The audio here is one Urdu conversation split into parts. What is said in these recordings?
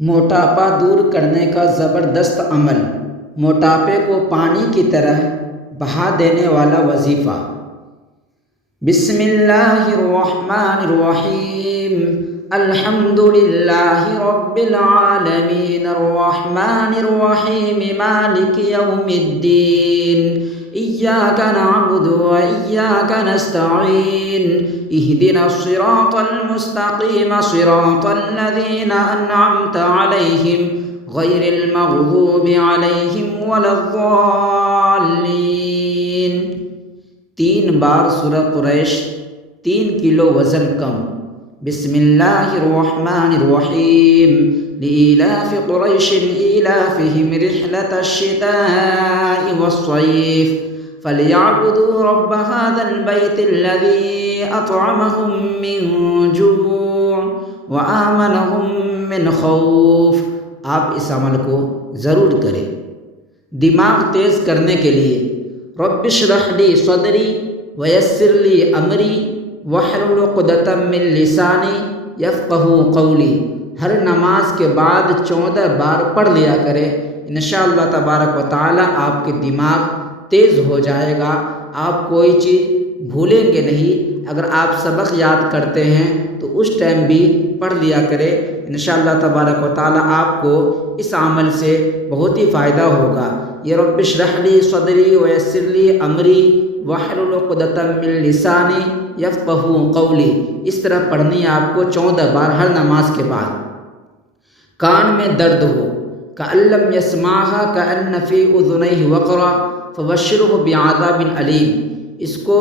موٹاپا دور کرنے کا زبردست عمل، موٹاپے کو پانی کی طرح بہا دینے والا وظیفہ۔ بسم اللہ الرحمن الرحیم، الحمد للہ رب العالمین، الرحمن الرحیم، مالک یوم الدین، ایاک نعبد و ایاک نستعین، اہدنا الصراط المستقیم، صراط الذین انعمت علیہم غیر المغضوب علیہم ولا الضالین۔ 3 بار سورہ قریش، 3 کلو وزن کم۔ بسم اللہ الرحمن الرحیم، لإیلاف قریش ایلافہم رحلة الشتاء والصیف، فلیعبدوا رب هذا البیت الذی اطعمہم من جوع وآمنہم من خوف۔ آپ اس عمل کو ضرور کریں۔ دماغ تیز کرنے کے لیے رب اشرح لی صدری ویسر لی امری واحلل عقدۃ من لسانی یفقہوا قولی۔ ہر نماز کے بعد 14 بار پڑھ لیا کرے، انشاءاللہ تبارک و تعالی آپ کے دماغ تیز ہو جائے گا، آپ کوئی چیز بھولیں گے نہیں۔ اگر آپ سبق یاد کرتے ہیں تو اس ٹائم بھی پڑھ لیا کرے، انشاءاللہ تبارک و تعالی آپ کو اس عمل سے بہت ہی فائدہ ہوگا۔ یہ رب اشرح لی صدری ویسر لی امری واحلل عقدۃ من لسانی یفقہوا قولی، اس طرح پڑھنی ہے آپ کو 14 بار ہر نماز کے بعد۔ کان میں درد ہو، کأن لم یسمعها کأن فی اذنیہ وقرا فبشرہ بعذاب علیم، اس کو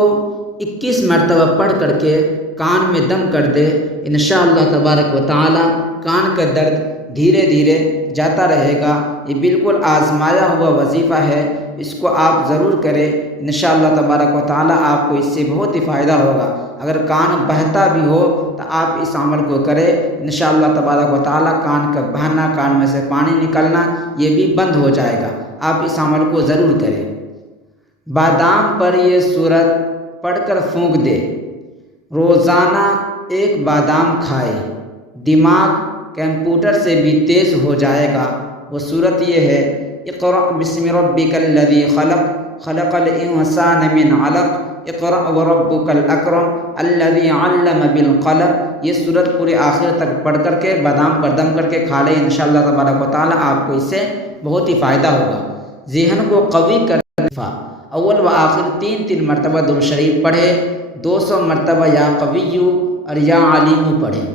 21 مرتبہ پڑھ کر کے کان میں دم کر دے، انشاءاللہ تبارک و تعالی کان کا درد دھیرے دھیرے جاتا رہے گا۔ یہ بالکل آزمایا ہوا وظیفہ ہے، اس کو آپ ضرور کریں، انشاءاللہ تبارک و تعالی آپ کو اس سے بہت ہی فائدہ ہوگا۔ اگر کان بہتا بھی ہو تو آپ اس عمل کو کریں، انشاءاللہ تبارک و تعالی کان کا بہنا، کان میں سے پانی نکلنا یہ بھی بند ہو جائے گا۔ آپ اس عمل کو ضرور کریں۔ بادام پر یہ سورت پڑھ کر پھونک دے، روزانہ 1 بادام کھائے، دماغ کمپیوٹر سے بھی تیز ہو جائے گا۔ وہ سورت یہ ہے، اقرأ بسم ربک الذی خلق، خلق الانسان من علق، اقرأ وربک الاکرم الذی علم بالقلم۔ یہ سورت پورے آخر تک پڑھ کر کے بادام پر دم کر کے کھا لیں، انشاءاللہ تبارک و تعالی آپ کو اس سے بہت ہی فائدہ ہوگا۔ ذہن کو قوی کرنے اول و آخر 3 مرتبہ درود شریف پڑھے، 200 مرتبہ یا قوی اور یا علیم پڑھے،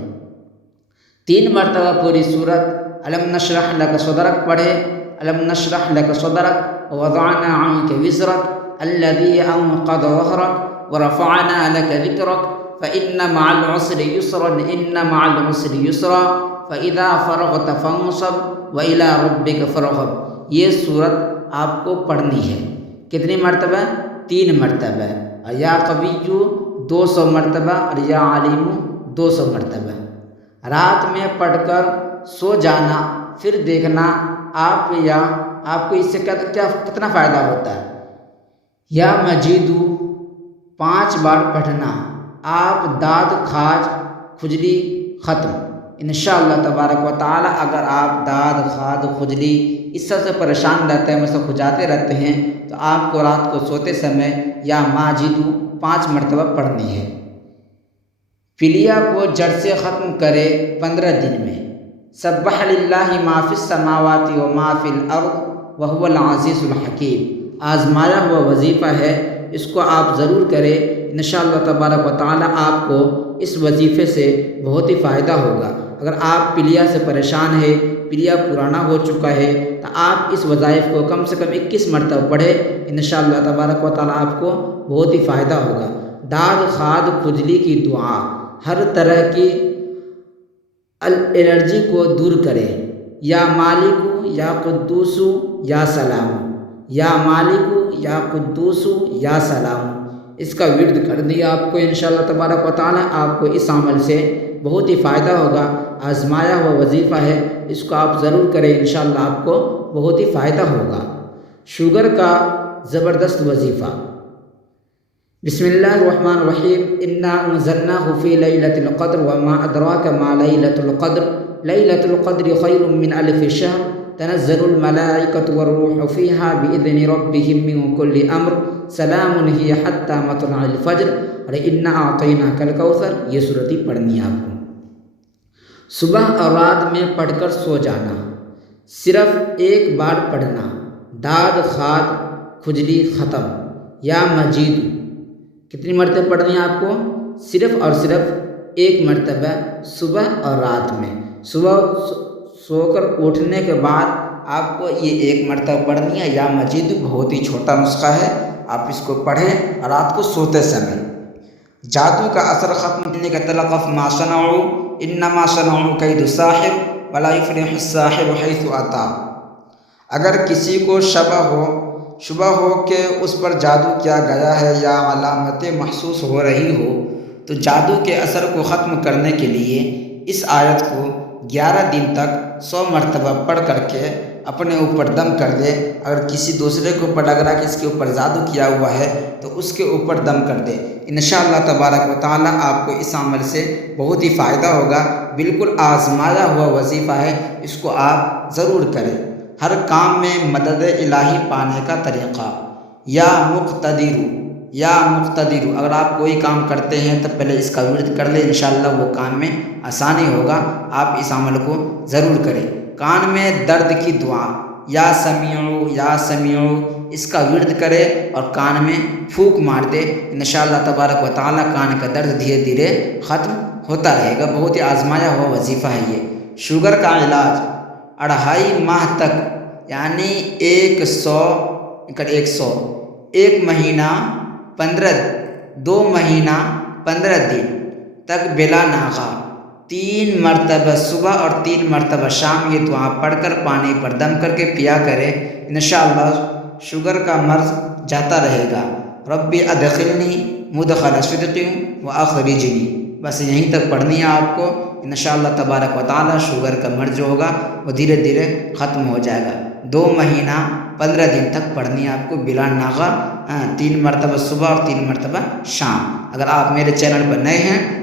3 مرتبہ پوری سورت الم نشرح لک صدرک پڑھے، الم نشرح لک صدرک ووضعنا عنک وزرک الذی انقض ظہرک ورفعنا لک ذکرک فإن مع العسر یسرا إن مع العسر یسرا فإذا فرغت فانصب وإلى ربک فارغب۔ یہ سورت آپ کو پڑھنی ہے، کتنی مرتبہ؟ 3 مرتبہ، اور یا قوی 200 مرتبہ اور یا علیم 200 مرتبہ۔ رات میں پڑھ کر سو جانا، پھر دیکھنا آپ کو اس سے کتنا فائدہ ہوتا ہے۔ یا مجیدو 5 بار پڑھنا، آپ داد خاج کھجلی ختم، انشاءاللہ تبارک و تعالی۔ اگر آپ داد خاج کھجلی اس سب سے پریشان رہتے ہیں، مجھ سے کھجاتے رہتے ہیں، تو آپ کو رات کو سوتے سمے یا ماجدو 5 مرتبہ پڑھنی ہے۔ پلیا کو جڑ سے ختم کرے 15 دن میں۔ سبح للہ ما فی السماوات و ما فی الارض وهو العزیز الحکیم، آزمایا ہوا وظیفہ ہے، اس کو آپ ضرور کریں، انشاءاللہ تبارک و تعالی آپ کو اس وظیفے سے بہت ہی فائدہ ہوگا۔ اگر آپ پلیا سے پریشان ہیں، پلیا پرانا ہو چکا ہے، تو آپ اس وظائف کو کم سے کم 21 مرتبہ پڑھیں، انشاءاللہ تبارک و تعالی آپ کو بہت ہی فائدہ ہوگا۔ داد خاد کھجلی کی دعا ہر طرح کی الرجی کو دور کرے۔ یا مالکو یا قدوسو یا سلام، یا مالکو یا قدوسو یا سلام، اس کا ورد کر دیا آپ کو، انشاءاللہ تبارک و تعالی آپ کو اس عمل سے بہت ہی فائدہ ہوگا۔ آزمایا ہوا وظیفہ ہے، اس کو آپ ضرور کریں، انشاءاللہ آپ کو بہت ہی فائدہ ہوگا۔ شوگر کا زبردست وظیفہ۔ بسم اللہ الرحمن الرحیم، انا انزلناہ فی لیلۃ القدر وما ادراک ما لیلۃ القدر لیلۃ القدر خیر من الف شہر تنزل الملائکۃ والروح فیہا بإذن ربہم من کل امر سلام ہی حتی مطلع الفجر اور انا اعطیناک الکوثر، یہ صورت ہی پڑھنی ہے آپ کو۔ صبح اور رات میں پڑھ کر سو جانا، صرف ایک بار پڑھنا، داد خاد کھجلی ختم، یا مجید کتنی مرتبہ پڑھنی ہے آپ کو؟ صرف اور صرف ایک مرتبہ صبح اور رات میں۔ صبح سو کر اٹھنے کے بعد آپ کو یہ ایک مرتبہ پڑھنی ہے، یا مجید بہت ہی چھوٹا نسخہ ہے، آپ اس کو پڑھیں رات کو سوتے سمے۔ جادو کا اثر ختم کرنے کا تلقف ما صنعوا انما صنعوا کید الساحر ولا یفلح الساحر حیث اتی۔ اگر کسی کو شبہ ہو کہ اس پر جادو کیا گیا ہے یا علامتیں محسوس ہو رہی ہو، تو جادو کے اثر کو ختم کرنے کے لیے اس آیت کو 11 دن تک 100 مرتبہ پڑھ کر کے اپنے اوپر دم کر دے۔ اگر کسی دوسرے کے اوپر لگ رہا ہے کہ اس کے اوپر جادو کیا ہوا ہے تو اس کے اوپر دم کر دے، انشاءاللہ تبارک و تعالی آپ کو اس عمل سے بہت ہی فائدہ ہوگا۔ بالکل آزمایا ہوا وظیفہ ہے، اس کو آپ ضرور کریں۔ ہر کام میں مدد الہی پانے کا طریقہ، یا مقتدر، اگر آپ کوئی کام کرتے ہیں تو پہلے اس کا ورد کر لیں، انشاءاللہ وہ کام میں آسانی ہوگا۔ آپ اس عمل کو ضرور کریں۔ کان میں درد کی دعا، یا سمیعو، اس کا ورد کرے اور کان میں پھونک مار دے، انشاءاللہ تبارک و تعالی کان کا درد دھیرے دھیرے ختم ہوتا رہے گا۔ بہت ہی آزمایا ہوا وظیفہ ہے یہ۔ شوگر کا علاج 2.5 ماہ تک، یعنی 100 ایک مہینہ 2 مہینہ 15 دن تک بلا ناغہ 3 مرتبہ صبح اور 3 مرتبہ شام یہ دعا پڑھ کر پانی پر دم کر کے پیا کرے، انشاءاللہ شوگر کا مرض جاتا رہے گا۔ ربی ادخلنی مدخل صدق واخرجنی، بس یہیں تک پڑھنی ہے آپ کو، انشاءاللہ تبارک و تعالی شوگر کا مرض جو ہوگا وہ دھیرے دھیرے ختم ہو جائے گا۔ 2 مہینہ 15 دن تک پڑھنی ہے آپ کو بلا ناغہ، 3 مرتبہ صبح اور 3 مرتبہ شام۔ اگر آپ میرے چینل پر نئے ہیں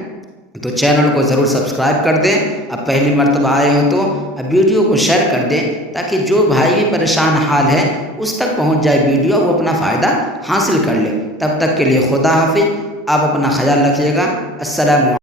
تو چینل کو ضرور سبسکرائب کر دیں، اب پہلی مرتبہ آئے ہو تو اب ویڈیو کو شیئر کر دیں تاکہ جو بھائی بھی پریشان حال ہے اس تک پہنچ جائے ویڈیو، وہ اپنا فائدہ حاصل کر لے۔ تب تک کے لیے خدا حافظ، آپ اپنا خیال رکھیے گا۔ السلام علیکم۔